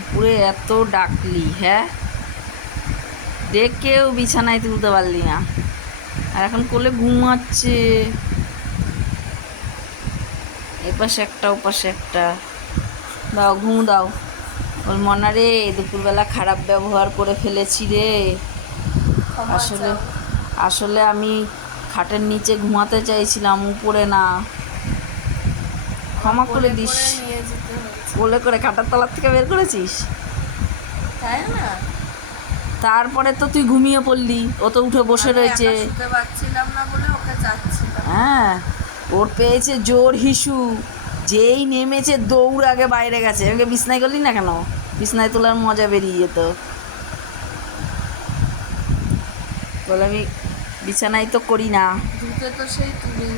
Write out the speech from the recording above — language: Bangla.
দুপুরে এত ডাকলি, হ্যাঁ, ডেকেও বিছানায় তুলতে পারলি না, আর এখন কোলে ঘুমাচ্ছে। এপাশে একটা ওপাশে একটা। দাও ঘুম দাও। ওর মনা রে, দুপুরবেলা খারাপ ব্যবহার করে ফেলেছি রে। আসলে আসলে আমি খাটের নিচে ঘুমাতে চাইছিলাম, উপরে না। ক্ষমা করে দিস। কোলে করে খাটের তলার থেকে বের করেছিস, তাই না? তারপরে তো তুই ঘুমিয়ে পড়লি, ও তো উঠে বসে রয়েছে। শুতে পারছিলাম না বলে ওকে চাচ্ছিলাম। হ্যাঁ, ওর পেয়েছে জোর হিসু, যেই নেমেছে দৌড় আগে বাইরে গেছে। আমাকে বিছনায় করলি না কেন? বিছনায় তোলার মজা বেরিয়ে যেত। বলে আমি বিছানায় তো করি না। ধুতে তো সেই তুলি।